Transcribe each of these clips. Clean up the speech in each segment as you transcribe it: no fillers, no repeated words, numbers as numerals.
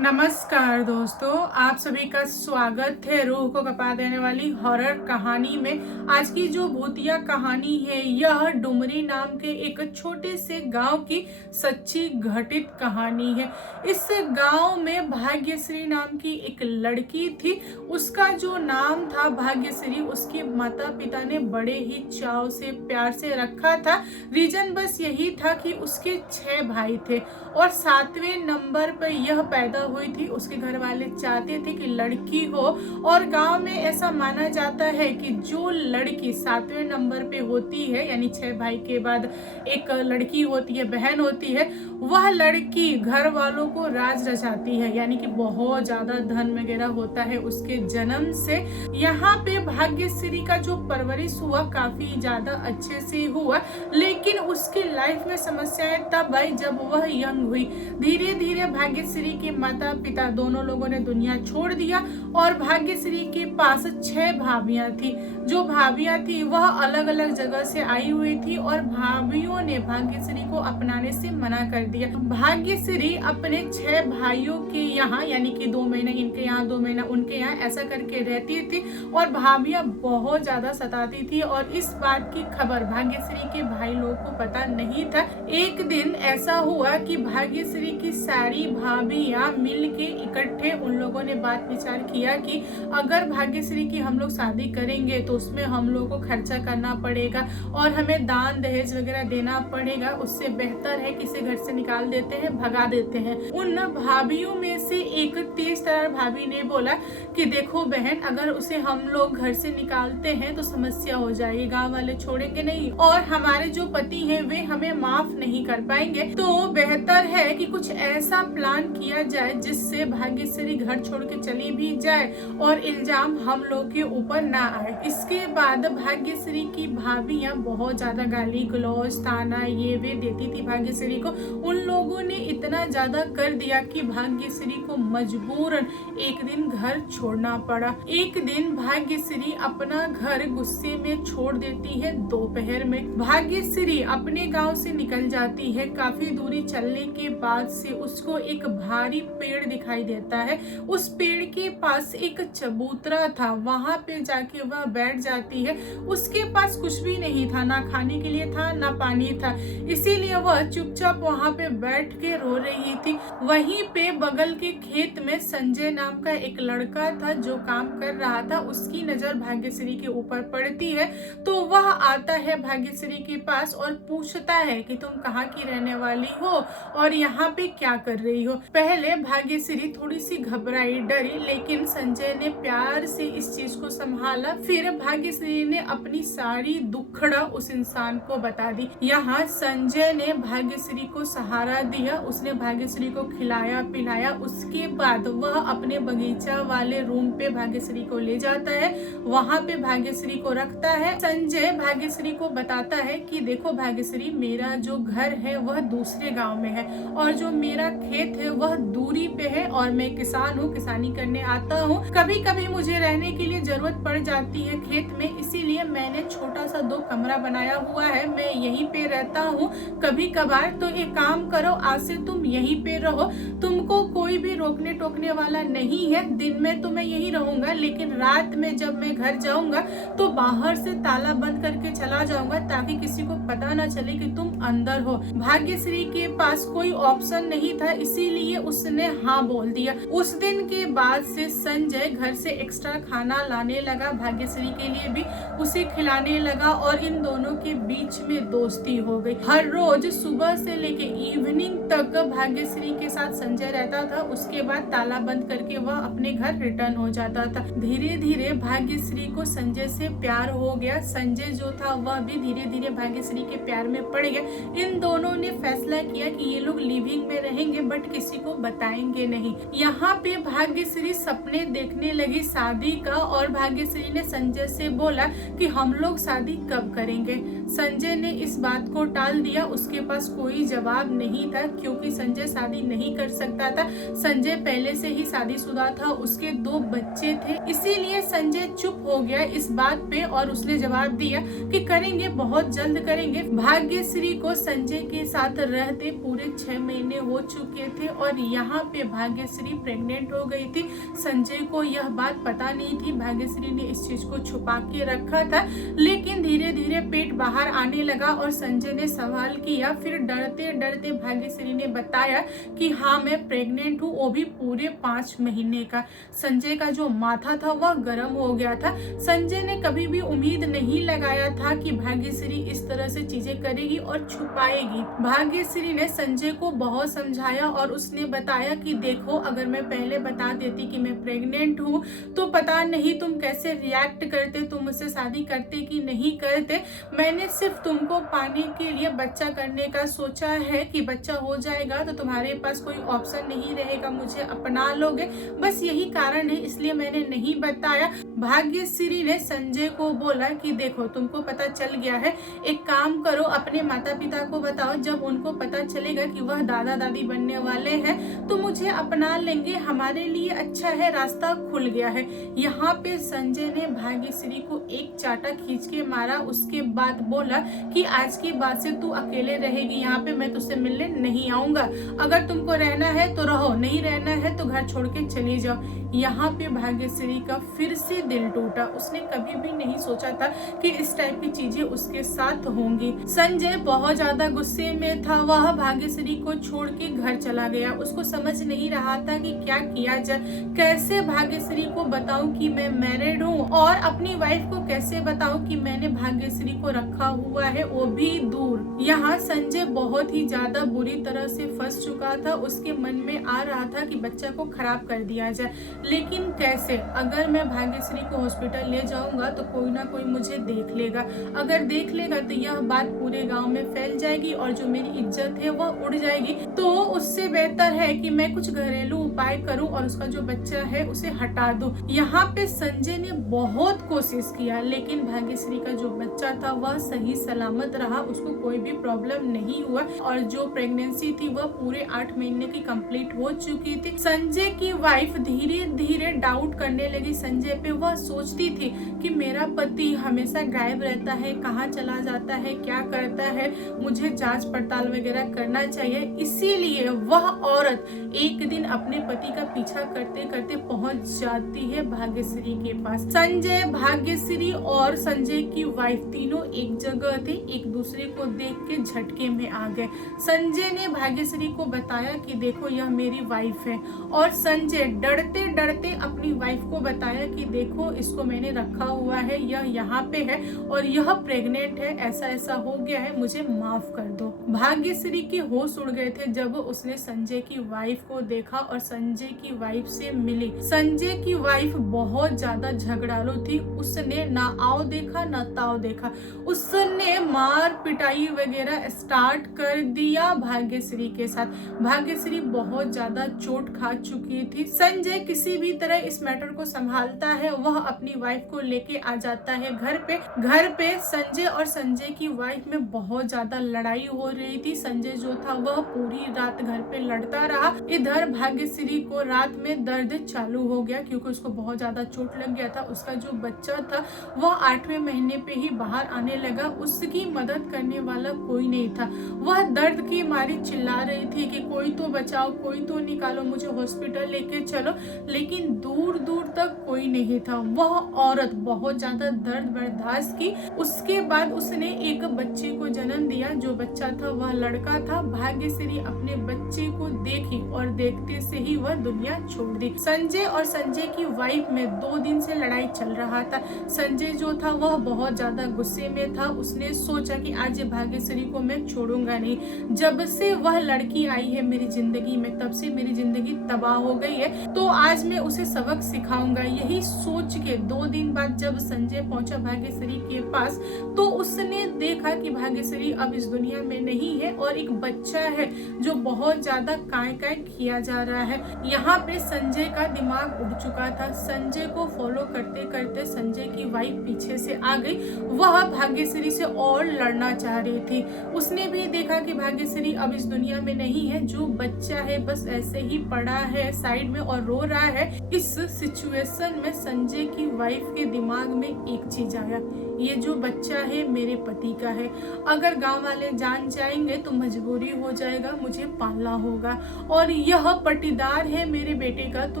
नमस्कार दोस्तों, आप सभी का स्वागत है रूह को कपा देने वाली हॉरर कहानी में। आज की जो भूतिया कहानी है यह डुमरी नाम के एक छोटे से गांव की सच्ची घटित कहानी है। इस गांव में भाग्यश्री नाम की एक लड़की थी। उसका जो नाम था भाग्यश्री, उसके माता पिता ने बड़े ही चाव से प्यार से रखा था। रीजन बस यही था कि उसके 6 भाई थे और 7वें नंबर पर यह पैदा हुई थी। उसके घर वाले चाहते थे कि लड़की हो और गांव में ऐसा माना जाता है कि जो लड़की 7वें नंबर पे होती है, यानी 6 भाई के बाद एक लड़की होती है, बहन होती है, वह लड़की घर वालों को राज रचाती है, यानी कि बहुत ज्यादा धन वगैरह होता है उसके जन्म से। यहाँ पे भाग्यश्री का जो परवरिश हुआ काफी ज्यादा अच्छे से हुआ, लेकिन उसकी लाइफ में समस्याएं तब आई जब वह यंग हुई। धीरे धीरे भाग्यश्री के माता पिता दोनों लोगों ने दुनिया छोड़ दिया और भाग्यश्री के पास 6 भाभियां थी। जो भाभियां थी वह अलग अलग जगह से आई हुई थी और भाभियों ने भाग्यश्री को अपनाने से मना कर दिया। भाग्यश्री अपने 6 भाइयों के यहाँ, यानी कि 2 महीना इनके यहाँ 2 महीना उनके यहाँ, ऐसा करके रहती थी और भाभियां बहुत ज्यादा सताती थी और इस बात की खबर भाग्यश्री के भाई लोग को पता नहीं था। एक दिन ऐसा हुआ कि भाग्यश्री की सारी भाभियां मिल के इकट्ठे उन लोगों ने बात विचार किया कि अगर भाग्यश्री की हम लोग शादी करेंगे तो उसमें हम लोग को खर्चा करना पड़ेगा और हमें दान दहेज वगैरह देना पड़ेगा। उससे बेहतर है किसी घर से निकाल देते हैं, भगा देते हैं। उन भाभियों में से एक तेज तरार भाभी ने बोला कि देखो बहन, अगर उसे हम लोग घर से निकालते हैं तो समस्या हो जाएगी, गाँव वाले छोड़ेंगे नहीं और हमारे जो पति हैं वे हमें माफ नहीं कर पाएंगे। तो बेहतर है कि कुछ ऐसा प्लान किया जाए जिससे भाग्यश्री घर छोड़ के चली भी जाए और इल्जाम हम लोग के ऊपर ना आए। इसके बाद भाग्यश्री की भाभियां बहुत ज्यादा गाली गलौज ताना ये वे देती थी भाग्यश्री को। उन लोगों ने इतना ज्यादा कर दिया कि भाग्यश्री को मजबूरन एक दिन घर छोड़ना पड़ा। एक दिन भाग्यश्री अपना घर गुस्से में छोड़ देती है। दोपहर में भाग्यश्री अपने गांव से निकल जाती है। काफी दूरी चलने के बाद से उसको एक भारी पेड़ दिखाई देता है। उस पेड़ के पास एक चबूतरा था, वहां पे जाके वह बैठ जाती है। उसके पास कुछ भी नहीं था, ना खाने के लिए था ना पानी था, इसीलिए वह चुपचाप वहां पे बैठ के रो रही थी। वहीं पे बगल के खेत में संजय नाम का एक लड़का था जो काम कर रहा था। उसकी नजर भाग्यश्री के ऊपर पड़ती है तो वह आता है भाग्यश्री के पास और पूछता है कि तुम कहाँ की रहने वाली हो और यहाँ पे क्या कर रही हो। पहले भाग्यश्री थोड़ी सी घबराई, डरी, लेकिन संजय ने प्यार से इस चीज को संभाला। फिर भाग्यश्री ने अपनी सारी दुखड़ा उस इंसान को बता दी। यहाँ संजय ने भाग्यश्री को सहारा दिया, उसने भाग्यश्री को खिलाया पिलाया। उसके बाद वह अपने बगीचा वाले रूम पे भाग्यश्री को ले जाता है, वहाँ पे भाग्यश्री को रखता है। संजय भाग्यश्री को बताता है कि देखो भाग्यश्री, मेरा जो घर है वह दूसरे गांव में है और जो मेरा खेत है वह दूरी पे है और मैं किसान हूँ, किसानी करने आता हूँ। कभी कभी मुझे रहने के लिए जरूरत पड़ जाती है खेत में, इसीलिए मैंने छोटा सा 2 कमरा बनाया हुआ है, मैं यहीं पे रहता हूँ कभी कभार। तो एक काम करो, आज से तुम यहीं पे रहो, तुमको कोई भी रोकने टोकने वाला नहीं है। दिन में तो मैं यहीं रहूंगा, लेकिन रात में जब मैं घर जाऊंगा तो बाहर से ताला बंद करके चला जाऊंगा ताकि किसी को पता ना चले कि तुम अंदर हो। भाग्यश्री के पास कोई ऑप्शन नहीं था, इसीलिए उसने हाँ बोल दिया। उस दिन के बाद से संजय घर से एक्स्ट्रा खाना लाने लगा, भाग्यश्री के लिए भी उसे खिलाने लगा और इन दोनों के बीच में दोस्ती हो गई। हर रोज सुबह से लेके इवनिंग तक भाग्यश्री के साथ संजय रहता था। उसके बाद ताला बंद करके वह अपने घर रिटर्न हो जाता था। धीरे धीरे भाग्यश्री को संजय से प्यार हो गया। संजय जो था वह भी धीरे धीरे भाग्यश्री के प्यार में पड़ गया। इन दोनों ने फैसला किया कि ये लोग लिविंग में रहेंगे बट किसी को बताएंगे नहीं। यहाँ पे भाग्यश्री सपने देखने लगी शादी का और भाग्यश्री ने संजय से बोला कि हम लोग शादी कब करेंगे। संजय ने इस बात को टाल दिया, उसके पास कोई जवाब नहीं था क्योंकि संजय शादी नहीं कर सकता था। संजय पहले से ही शादीशुदा था, उसके 2 बच्चे थे, इसीलिए संजय चुप हो गया इस बात पे और उसने जवाब दिया कि करेंगे, बहुत जल्द करेंगे। भाग्यश्री को संजय के साथ रहते पूरे 6 महीने हो चुके थे और यहाँ पे भाग्यश्री प्रेग्नेंट हो गई थी। संजय को यह बात पता नहीं थी, भाग्यश्री ने इस चीज को छुपा के रखा था। लेकिन धीरे धीरे पेट बाहर आने लगा और संजय ने सवाल किया। फिर डरते डरते भाग्यश्री ने बताया कि हाँ मैं प्रेग्नेंट हूँ, वो भी पूरे 5 महीने का। संजय का जो माथा था वह गर्म हो गया था। संजय ने कभी भी उम्मीद नहीं लगाया था कि भाग्यश्री इस तरह से चीजें करेगी और छुपाएगी। भाग्यश्री ने संजय को बहुत समझाया और उसने बताया कि देखो, अगर मैं पहले बता देती कि मैं प्रेग्नेंट हूँ तो पता नहीं तुम कैसे रिएक्ट करते, तुम मुझसे शादी करते कि नहीं करते। मैंने सिर्फ तुमको पाने के लिए बच्चा करने का सोचा है कि बच्चा हो जाएगा तो तुम्हारे पास कोई ऑप्शन नहीं रहेगा, मुझे अपना लोगे, बस यही कारण है, इसलिए मैंने नहीं बताया। भाग्यश्री ने संजय को बोला कि देखो तुमको पता चल गया है, एक काम करो, अपने माता पिता को बताओ, जब उनको पता चलेगा कि वह दादा दादी बनने वाले हैं तो मुझे अपना लेंगे, हमारे लिए अच्छा है, रास्ता खुल गया है। यहाँ पे संजय ने भाग्यश्री को एक चाटा खींच के मारा। उसके बाद बोला कि आज के बाद से तू अकेले रहेगी, यहाँ पे मैं तुझसे मिलने नहीं आऊंगा, अगर तुमको रहना है तो रहो, नहीं रहना है तो घर छोड़ के चली जाओ। यहाँ पे भाग्यश्री का फिर से दिल टूटा। उसने कभी भी नहीं सोचा था कि इस टाइप की चीजें उसके साथ होंगी। संजय बहुत ज्यादा गुस्से में था, वह भाग्यश्री को छोड़ के घर चला गया। उसको समझ नहीं रहा था कि क्या किया जाए, कैसे भाग्यश्री को बताऊं कि मैं मैरिड हूँ और अपनी वाइफ को कैसे बताऊं कि मैंने भाग्यश्री को रखा हुआ है, वो भी दूर। यहाँ संजय बहुत ही ज्यादा बुरी तरह से फंस चुका था। उसके मन में आ रहा था कि बच्चा को खराब कर दिया जाए, लेकिन कैसे? अगर मैं भाग्यश्री को हॉस्पिटल ले जाऊंगा तो कोई ना कोई मुझे देख लेगा, अगर देख लेगा तो यह बात पूरे गांव में फैल जाएगी और जो मेरी इज्जत है वह उड़ जाएगी। तो उससे बेहतर है कि मैं कुछ घरेलू उपाय करूं और उसका जो बच्चा है उसे हटा दूं। यहाँ पे संजय ने बहुत कोशिश किया, लेकिन भाग्यश्री का जो बच्चा था वह सही सलामत रहा, उसको कोई भी प्रॉब्लम नहीं हुआ और जो प्रेगनेंसी थी वह पूरे 8 महीने की कंप्लीट हो चुकी थी। संजय की वाइफ धीरे धीरे डाउट करने लगी संजय पे। वह सोचती थी कि मेरा पति हमेशा गायब रहता है, कहाँ चला जाता है, क्या करता है, मुझे जांच पड़ताल वगैरह करना चाहिए। इसीलिए वह औरत एक दिन अपने पति का पीछा करते करते पहुंच जाती है भाग्यश्री के पास। संजय, भाग्यश्री और संजय की वाइफ तीनों एक जगह थे, एक दूसरे को देख के झटके में आ गए। संजय ने भाग्यश्री को बताया कि देखो यह मेरी वाइफ है और संजय डरते डरते अपनी वाइफ को बताया कि देखो इसको मैंने रखा हुआ है, यह यहाँ पे है और यह प्रेग्नेंट है, ऐसा ऐसा हो गया है, मुझे माफ कर दो। भाग्यश्री के होश उड़ गए थे जब उसने संजय की वाइफ को देखा और संजय की वाइफ से मिली। संजय की वाइफ बहुत ज्यादा झगड़ालू थी, उसने ना आओ देखा ना ताओ देखा, उसने मार पिटाई वगैरह स्टार्ट कर दिया भाग्यश्री के साथ। भाग्यश्री बहुत ज्यादा चोट खा चुकी थी। संजय किसी भी तरह इस मैटर को संभालता है, वह अपनी वाइफ को लेके आ जाता है घर पे संजय और संजय की वाइफ में बहुत ज्यादा लड़ाई हो रही थी। संजय जो था वह पूरी रात घर पे लड़ता रहा। इधर भाग्यश्री को रात में दर्द चालू हो गया क्योंकि उसको बहुत ज्यादा चोट लग गया था। उसका जो बच्चा था वह 8वें महीने पे ही बाहर आने लगा। उसकी मदद करने वाला कोई नहीं था। वह दर्द की मारी चिल्ला रही थी कि कोई तो बचाओ, कोई तो निकालो, मुझे हॉस्पिटल लेके चलो, लेकिन दूर दूर तक कोई नहीं था। वह औरत बहुत ज्यादा दर्द बर्दाश्त की। उसके बाद उसने एक बच्चे को जन्म दिया। जो बच्चा था वह लड़का था। भाग्यश्री अपने बच्चे को देखी और देखते से ही वह दुनिया छोड़ दी। संजय और संजय की वाइफ में 2 दिन से लड़ाई चल रहा था। संजय जो था वह बहुत ज्यादा गुस्से में था। उसने सोचा कि आज भाग्यश्री को मैं छोड़ूंगा नहीं। जब से वह लड़की आई है मेरी जिंदगी में तब से मेरी जिंदगी तबाह हो गई है, तो आज मैं उसे सबक सिखाऊंगा। यही सोच के 2 दिन बाद जब संजय पहुंचा भाग्यश्री के पास तो उसने देखा कि भाग्यश्री अब इस दुनिया में नहीं है और एक बच्चा है जो बहुत ज्यादा काय काय किया जा रहा है। यहाँ पे संजय का दिमाग उड़ चुका था। संजय को फॉलो करते करते संजय की वाइफ पीछे से आ गई। वह भाग्यश्री से और लड़ना चाह रही थी। उसने भी देखा कि भाग्यश्री अब इस दुनिया में नहीं है, जो बच्चा है बस ऐसे ही पड़ा है साइड में और रो रहा है। इस सिचुएशन में संजय की वाइफ के दिमाग में एक चीज आया, ये जो बच्चा है मेरे पति का है, अगर गांव वाले जान जाएंगे तो मजबूरी हो जाएगा, मुझे पालना होगा, और यह पटीदार है मेरे बेटे का, तो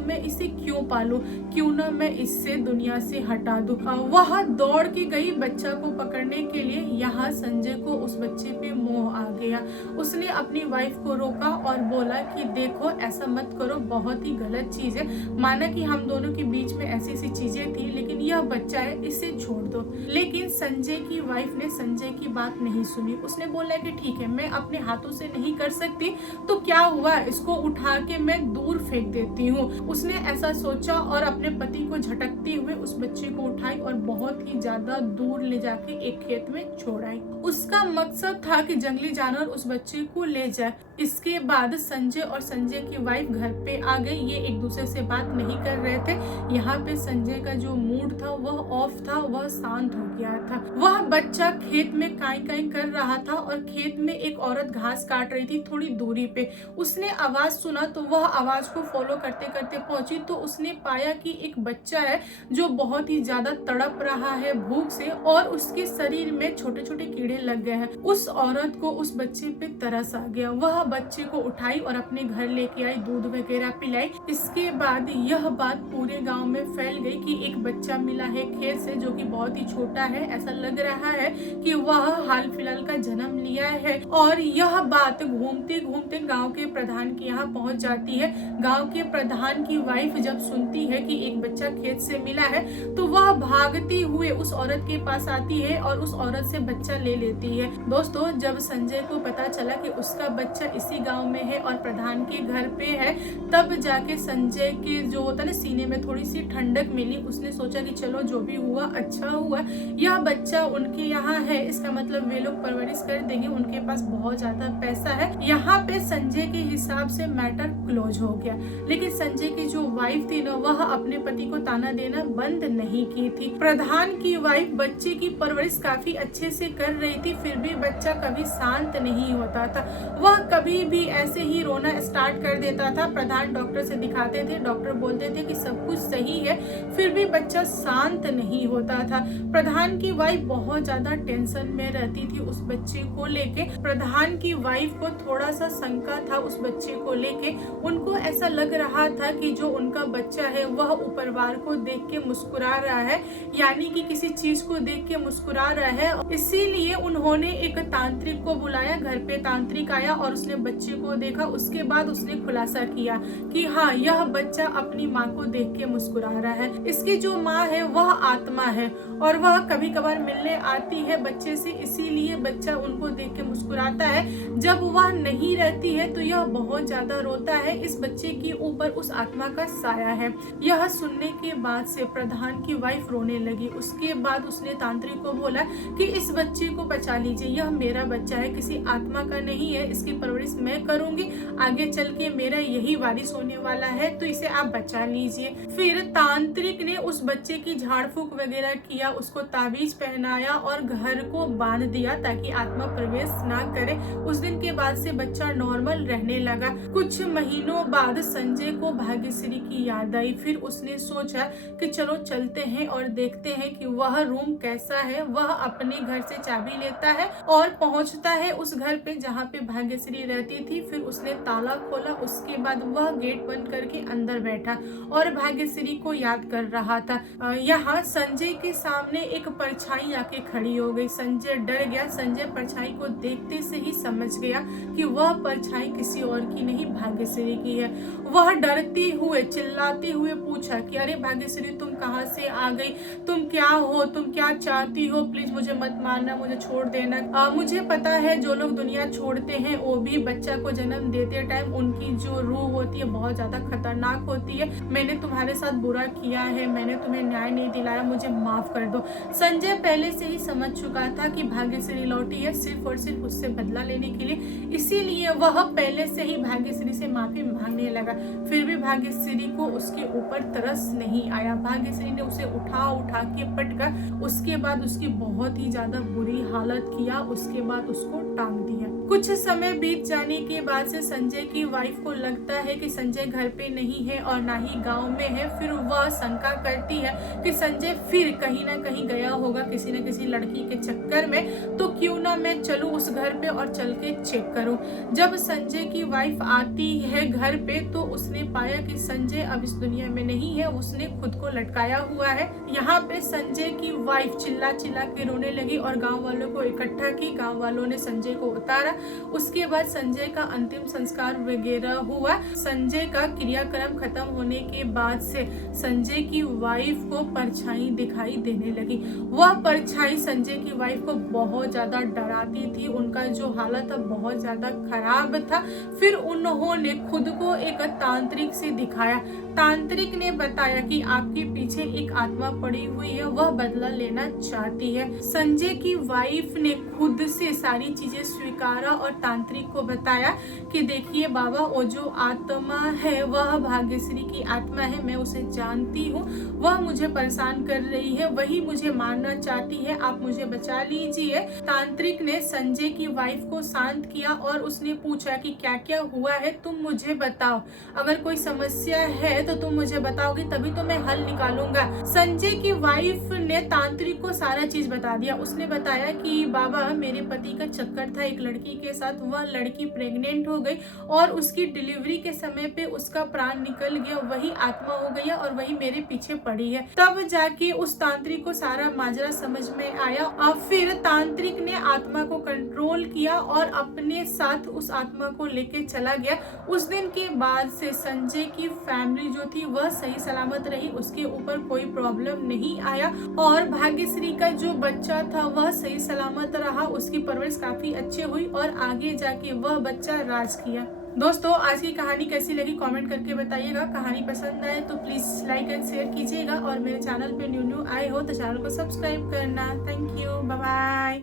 मैं इसे क्यों पालूं, क्यों ना मैं इससे दुनिया से हटा दूं। वह दौड़ के गई बच्चा को पकड़ने के लिए। यहाँ संजय को उस बच्चे पे मोह आ गया। उसने अपनी वाइफ को रोका और बोला कि देखो ऐसा मत करो, बहुत ही गलत चीज है। माना कि हम दोनों के बीच में ऐसी ऐसी चीजें थी, लेकिन यह बच्चा है, इसे छोड़ दो। लेकिन संजय की वाइफ ने संजय की बात नहीं सुनी। उसने बोला कि ठीक है, मैं अपने हाथों से नहीं कर सकती तो क्या हुआ, इसको उठा के मैं दूर फेंक देती हूँ। उसने ऐसा सोचा और अपने पति को झटकते हुए उस बच्चे को उठाई और बहुत ही ज्यादा दूर ले जाके एक खेत में छोड़ आई। उसका मकसद था कि जंगली जानवर उस बच्चे को ले जाए। इसके बाद संजय और संजय की वाइफ घर पे आ गई। ये एक दूसरे से बात नहीं कर रहे थे। यहाँ पे संजय का जो मूड था वह ऑफ था, वह शांत हो गया था। वह बच्चा खेत में काई काई कर रहा था और खेत में एक औरत घास काट रही थी थोड़ी दूरी पे। उसने आवाज सुना तो वह आवाज को फॉलो करते करते पहुंची तो उसने पाया कि एक बच्चा है जो बहुत ही ज्यादा तड़प रहा है भूख से और उसके शरीर में छोटे छोटे कीड़े लग गए हैं। उस औरत को उस बच्चे पे तरस आ गया। वह बच्चे को उठाई और अपने घर लेके आई, दूध वगैरह पिलाई। इसके बाद यह बात पूरे गांव में फैल गई कि एक बच्चा मिला है खेत से जो कि बहुत ही छोटा है। ऐसा लग रहा है कि वह हाल फिलहाल का जन्म लिया है। और यह बात घूमते घूमते गांव के प्रधान के यहाँ पहुंच जाती है। गांव के प्रधान की वाइफ जब सुनती है कि एक बच्चा खेत से मिला है तो वह भागती हुए उस औरत के पास आती है और उस औरत से बच्चा ले लेती है। दोस्तों, जब संजय को पता चला कि उसका बच्चा इसी गांव में है और प्रधान के घर पे है, तब जाके संजय के जो होता है सीने में थोड़ी सी ठंडक मिली। उसने सोचा कि चलो जो भी हुआ अच्छा हुआ, यह बच्चा उनके यहाँ है, इसका मतलब वे लोग परवरिश कर देंगे, उनके पास बहुत ज्यादा पैसा है। यहाँ पे संजय के हिसाब से मैटर क्लोज हो गया। लेकिन संजय की जो वाइफ थी ना, वह अपने पति को ताना देना बंद नहीं की थी। प्रधान की वाइफ बच्चे की परवरिश काफी अच्छे से कर रही थी, फिर भी बच्चा कभी शांत नहीं होता था। वह कभी भी ऐसे ही रोना स्टार्ट कर देता था। प्रधान डॉक्टर से दिखाते थे, डॉक्टर बोलते थे कि सब कुछ सही है, फिर भी बच्चा शांत नहीं होता था। प्रधान की वाइफ बहुत ज्यादा टेंशन में रहती थी उस बच्चे को लेके। प्रधान की वाइफ को थोड़ा सा शंका था उस बच्चे को लेके। उनको ऐसा लग रहा था कि जो उनका बच्चा है वह ऊपरवार को देख के मुस्कुरा रहा है, यानी कि किसी चीज को देख के मुस्कुरा रहा है। इसीलिए उन्होंने एक तांत्रिक को बुलाया। घर पे तांत्रिक आया और उसने बच्चे को देखा। उसके बाद उसने खुलासा किया कि हाँ, यह बच्चा अपनी माँ को देख के मुस्कुरा रहा है। इसकी जो माँ है वह आत्मा है और वह कभी कभार मिलने आती है बच्चे से, इसीलिए बच्चा उनको देख के मुस्कुराता है। जब वह नहीं रहती है तो यह बहुत ज्यादा रोता है। इस बच्चे के ऊपर उस आत्मा का साया है। यह सुनने के बाद से प्रधान की वाइफ रोने लगी। उसके बाद उसने तांत्रिक को बोला कि इस बच्चे को बचा लीजिए, यह मेरा बच्चा है, किसी आत्मा का नहीं है, इसकी परवरिश मैं करूंगी, आगे चल के मेरा यही वारिस होने वाला है, तो इसे आप बचा लीजिए। फिर तांत्रिक ने उस बच्चे की झाड़ फूक वगैरह किया, उसको ताबीज पहनाया और घर को बांध दिया ताकि आत्मा प्रवेश ना करे। उस दिन के बाद से बच्चा नॉर्मल रहने लगा। कुछ महीनों बाद संजय को भाग्यश्री की याद आई। फिर उसने सोचा कि चलो चलते हैं और देखते हैं कि वह रूम कैसा है। वह अपने घर से चाबी लेता है और पहुंचता है उस घर पे जहाँ पे भाग्यश्री रहती थी। फिर उसने ताला खोला, उसके बाद वह गेट बंद करके अंदर बैठा और भाग्यश्री को याद कर रहा था। यहाँ संजय के सामने एक परछाई आके खड़ी हो गई। संजय डर गया। संजय परछाई को देखते से ही समझ गया कि वह परछाई किसी और की नहीं, भाग्यश्री की है। वह डरते हुए चिल्लाते हुए पूछा कि अरे भाग्यश्री, तुम कहाँ से आ गई, तुम क्या हो, तुम क्या चाहती हो, प्लीज मुझे मत मारना, मुझे छोड़ देना। मुझे पता है जो लोग दुनिया छोड़ते हैं वो भी बच्चा को जन्म देते टाइम उनकी जो रूह होती है बहुत ज्यादा खतरनाक होती है। मैंने तुम्हारे साथ बुरा किया है, मैंने तुम्हें न्याय नहीं दिलाया, मुझे माफ कर दो। संजय पहले से ही समझ चुका था कि भाग्यश्री लौटी है सिर्फ और सिर्फ उससे बदला लेने के लिए, इसीलिए वह पहले से ही भाग्यश्री से माफी मांगने लगा। फिर भी भाग्यश्री को उसके ऊपर तरस नहीं आया। भाग्यश्री ने उसे उठा के पटका, उसके बाद उसकी बहुत ही ज्यादा बुरी हालत किया, उसके बाद उसको टांग दिया। कुछ समय बीत जाने के बाद से संजय की वाइफ को लगता है कि संजय घर पे नहीं है और ना ही गांव में है। फिर वह शंका करती है कि संजय फिर कहीं ना कहीं गया गया होगा किसी न किसी लड़की के चक्कर में, तो क्यों ना मैं चलूं उस घर पे और चल के चेक करूं। जब संजय की वाइफ आती है घर पे तो उसने पाया कि संजय अब इस दुनिया में नहीं है, उसने खुद को लटकाया हुआ है। यहाँ पे संजय की वाइफ चिल्ला चिल्ला के रोने लगी और गांव वालों को इकट्ठा की। गांव वालों ने संजय को उतारा। उसके बाद संजय का अंतिम संस्कार वगैरह हुआ। संजय का क्रियाक्रम खत्म होने के बाद से संजय की वाइफ को परछाई दिखाई देने लगी। वह परछाई संजय की वाइफ को बहुत ज्यादा डराती थी। उनका जो हालत था बहुत ज्यादा खराब था। फिर उन्होंने खुद को एक तांत्रिक से दिखाया। तांत्रिक ने बताया कि आपके पीछे एक आत्मा पड़ी हुई है, वह बदला लेना चाहती है। संजय की वाइफ ने खुद से सारी चीजें स्वीकारा और तांत्रिक को बताया कि देखिए बाबा, वो जो आत्मा है वह भाग्यश्री की आत्मा है, मैं उसे जानती हूँ, वह मुझे परेशान कर रही है, वही मुझे मारना चाहती है, आप मुझे बचा लीजिए। तांत्रिक ने संजय की वाइफ को शांत किया और उसने पूछा कि क्या क्या हुआ है, तुम मुझे बताओ, अगर कोई समस्या है तो तुम मुझे बताओगी तभी तो मैं हल निकालूंगा। संजय की वाइफ ने तांत्रिक को सारा चीज बता दिया। उसने बताया कि बाबा, मेरे पति का चक्कर था एक लड़की के साथ, वह लड़की प्रेग्नेंट हो गई और उसकी डिलीवरी के समय पे उसका प्राण निकल गया, वही आत्मा हो गया और वही मेरे पीछे पड़ी है। तब जाके उस तांत्रिक को सारा माजरा समझ में आया और फिर तांत्रिक ने आत्मा को कंट्रोल किया और अपने साथ उस आत्मा को लेके चला गया। उस दिन के बाद से संजय की फैमिली जो थी वह सही सलामत रही, उसके ऊपर कोई प्रॉब्लम नहीं आया और भाग्यश्री का जो बच्चा था वह सही सलामत रहा। उसकी परवरिश काफी अच्छी हुई और आगे जाके वह बच्चा राज किया। दोस्तों, आज की कहानी कैसी लगी कमेंट करके बताइएगा। कहानी पसंद आए तो प्लीज लाइक एंड शेयर कीजिएगा और मेरे चैनल पे न्यू आए हो तो चैनल को सब्सक्राइब करना। Thank you, bye bye.